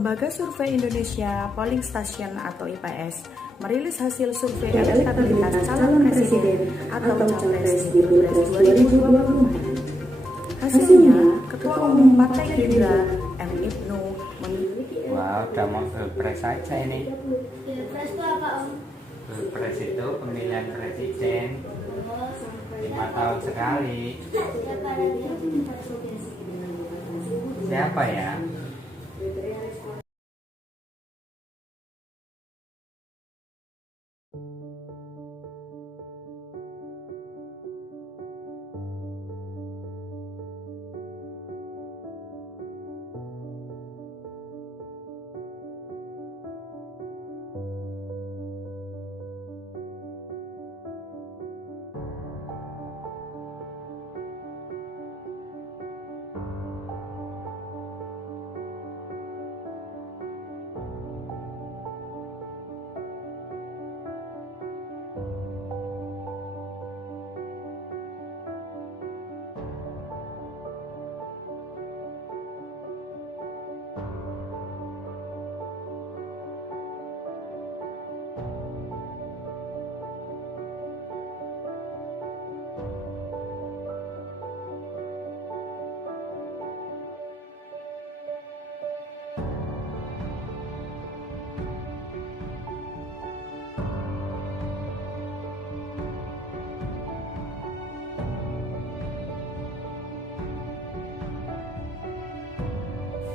Lembaga Survei Indonesia Polling Station atau IPS merilis hasil survei elektabilitas calon presiden atau capres di Pilpres 2024. Hasilnya, Ketua Umum Partai Gerindra M. Ibnu memiliki. Wah, udah mau Pilpres saja ini. Pilpres itu apa, Om? Pilpres itu pemilihan presiden 5 tahun sekali. Siapa ya?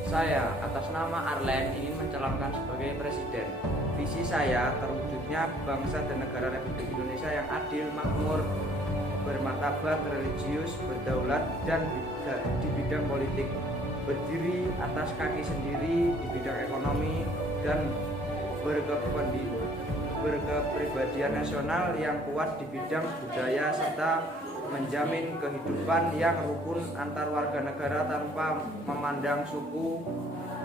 Saya atas nama Arlen ingin mencalonkan sebagai presiden. Visi saya terwujudnya bangsa dan negara Republik Indonesia yang adil, makmur, bermartabat, religius, berdaulat, dan di bidang politik, berdiri atas kaki sendiri di bidang ekonomi, dan berkepribadian nasional yang kuat di bidang budaya, serta menjamin kehidupan yang rukun antar warga negara tanpa memandang suku,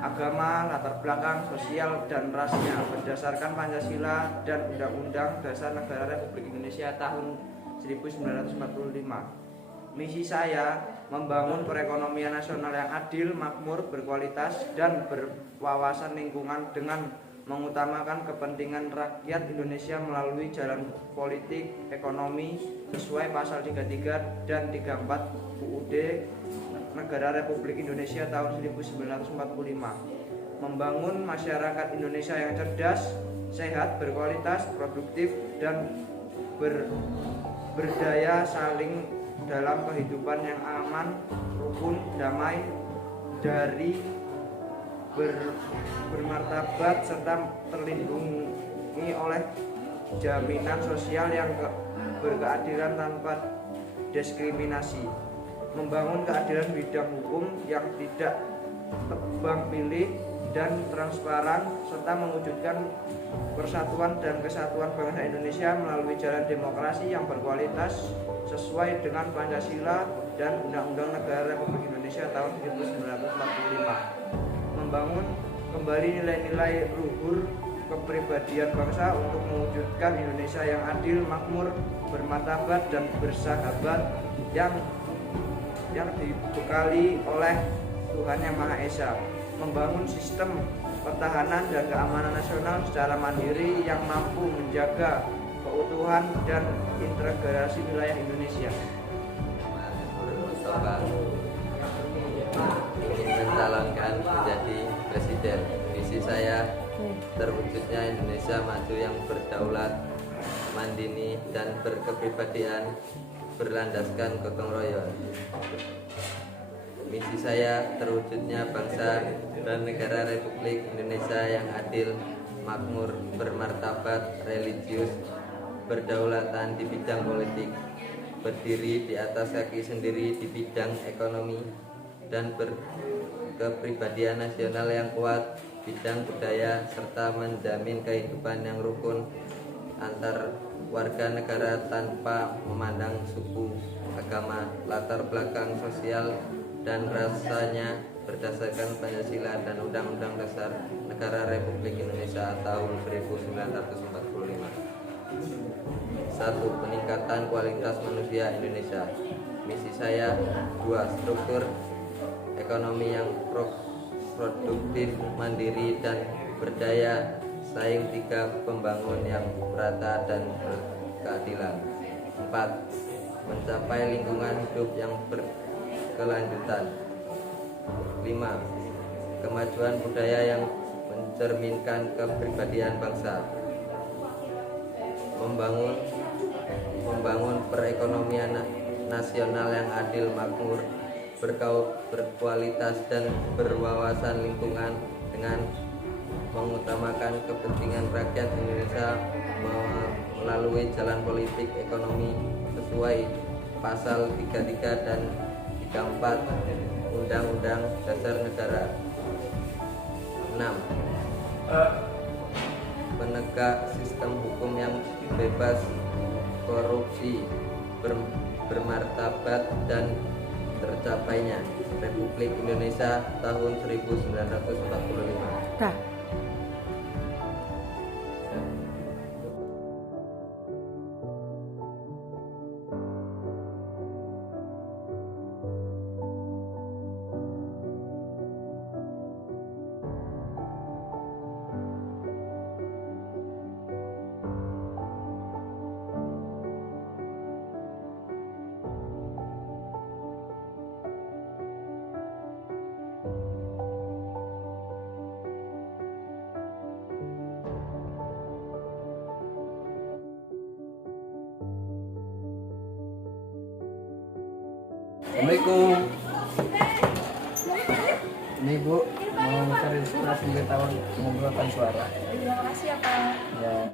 agama, latar belakang sosial dan rasnya, berdasarkan Pancasila dan Undang-Undang Dasar Negara Republik Indonesia tahun 1945. Misi saya membangun perekonomian nasional yang adil, makmur, berkualitas, dan berwawasan lingkungan dengan mengutamakan kepentingan rakyat Indonesia melalui jalan politik ekonomi sesuai pasal 33 dan 34 UUD Negara Republik Indonesia tahun 1945. Membangun masyarakat Indonesia yang cerdas, sehat, berkualitas, produktif, dan berdaya saling dalam kehidupan yang aman, rukun, damai, dari bermartabat serta terlindungi oleh jaminan sosial yang berkeadilan tanpa diskriminasi. Membangun keadilan bidang hukum yang tidak tebang pilih dan transparan, serta mewujudkan persatuan dan kesatuan bangsa Indonesia melalui jalan demokrasi yang berkualitas sesuai dengan Pancasila dan Undang-Undang Negara Republik Indonesia tahun 1945. Membangun kembali nilai-nilai luhur kepribadian bangsa untuk mewujudkan Indonesia yang adil, makmur, bermartabat, dan bersahabat yang dibekali oleh Tuhan Yang Maha Esa. Membangun sistem pertahanan dan keamanan nasional secara mandiri yang mampu menjaga keutuhan dan integrasi wilayah Indonesia. Mencalonkan menjadi presiden. Visi saya terwujudnya Indonesia maju yang berdaulat, mandiri, dan berkepribadian berlandaskan gotong royong. Misi saya terwujudnya bangsa dan negara Republik Indonesia yang adil, makmur, bermartabat, religius, berdaulatan di bidang politik, berdiri di atas kaki sendiri di bidang ekonomi, dan berkepribadian nasional yang kuat bidang budaya, serta menjamin kehidupan yang rukun antar warga negara tanpa memandang suku, agama, latar belakang sosial, dan rasanya berdasarkan Pancasila dan Undang-Undang Dasar Negara Republik Indonesia tahun 1945. 1. Peningkatan kualitas manusia Indonesia. Misi saya 2. Struktur ekonomi yang produktif, mandiri, dan berdaya saing. 3. Pembangun yang merata dan berkeadilan. 4. Mencapai lingkungan hidup yang berkelanjutan. 5. Kemajuan budaya yang mencerminkan kepribadian bangsa. Membangun perekonomian nasional yang adil, makmur, berkualitas, dan berwawasan lingkungan dengan mengutamakan kepentingan rakyat Indonesia melalui jalan politik ekonomi sesuai pasal 33 dan 34 Undang-Undang Dasar Negara. 6. Penegak sistem hukum yang bebas korupsi, bermartabat, dan tercapainya Republik Indonesia tahun 1945. Dah. Assalamualaikum. Ini Bu mau cari surat pemberitahuan pengumpulan suara. Terima kasih ya Pak. Ya.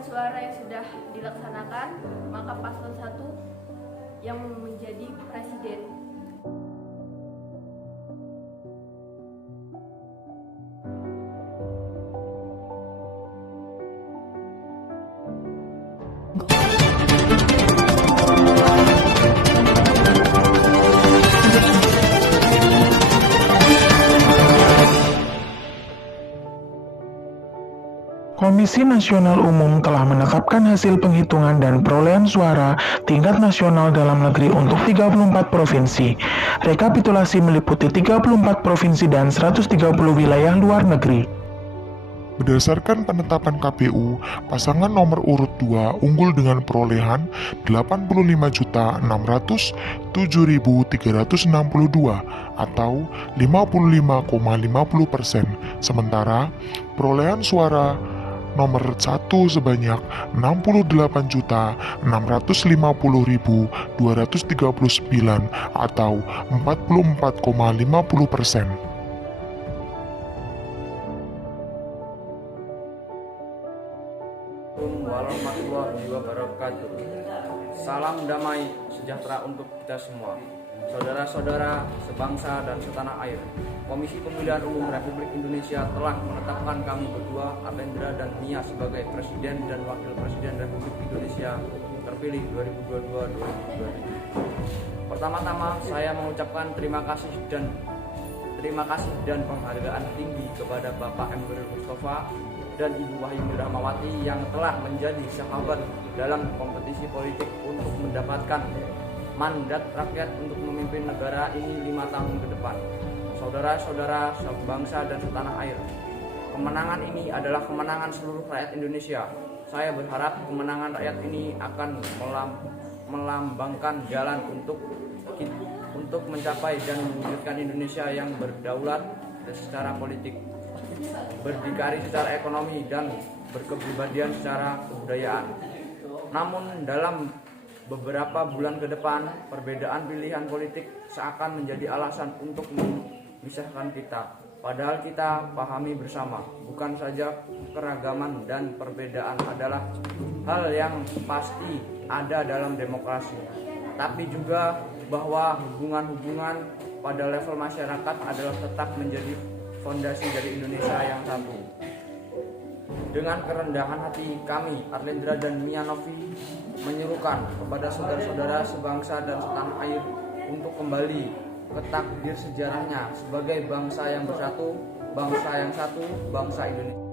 perolehan suara yang sudah dilaksanakan, maka paslon 1 yang menjadi presiden. Komisi Nasional Umum telah menetapkan hasil penghitungan dan perolehan suara tingkat nasional dalam negeri untuk 34 provinsi. Rekapitulasi meliputi 34 provinsi dan 130 wilayah luar negeri. Berdasarkan penetapan KPU, pasangan nomor urut 2 unggul dengan perolehan 85.607.362 atau 55,50%. Sementara perolehan suara nomor 1 sebanyak 68.650.239 atau 44,50%. Warahmatullahi wabarakatuh. Salam damai sejahtera untuk kita semua. Saudara-saudara sebangsa dan setanah air, Komisi Pemilihan Umum Republik Indonesia telah menetapkan kami berdua, Arlendra dan Mia, sebagai Presiden dan Wakil Presiden Republik Indonesia terpilih 2022-2027. Pertama-tama saya mengucapkan terima kasih dan penghargaan tinggi kepada Bapak Emril Mustafa dan Ibu Wahyuni Rahmawati yang telah menjadi sahabat dalam kompetisi politik untuk mendapatkan mandat rakyat untuk memimpin negara ini 5 tahun ke depan. Saudara-saudara sebangsa dan setanah air, kemenangan ini adalah kemenangan seluruh rakyat Indonesia. Saya berharap kemenangan rakyat ini akan melambangkan jalan untuk mencapai dan mewujudkan Indonesia yang berdaulat secara politik, berdikari secara ekonomi, dan berkepribadian secara kebudayaan. Namun dalam beberapa bulan ke depan, perbedaan pilihan politik seakan menjadi alasan untuk memisahkan kita. Padahal kita pahami bersama, bukan saja keragaman dan perbedaan adalah hal yang pasti ada dalam demokrasi, tapi juga bahwa hubungan-hubungan pada level masyarakat adalah tetap menjadi fondasi dari Indonesia yang satu. Dengan kerendahan hati kami, Arlendra dan Mia Novi, menyerukan kepada saudara-saudara sebangsa dan setanah air untuk kembali ke takdir sejarahnya sebagai bangsa yang bersatu, bangsa yang satu, bangsa Indonesia.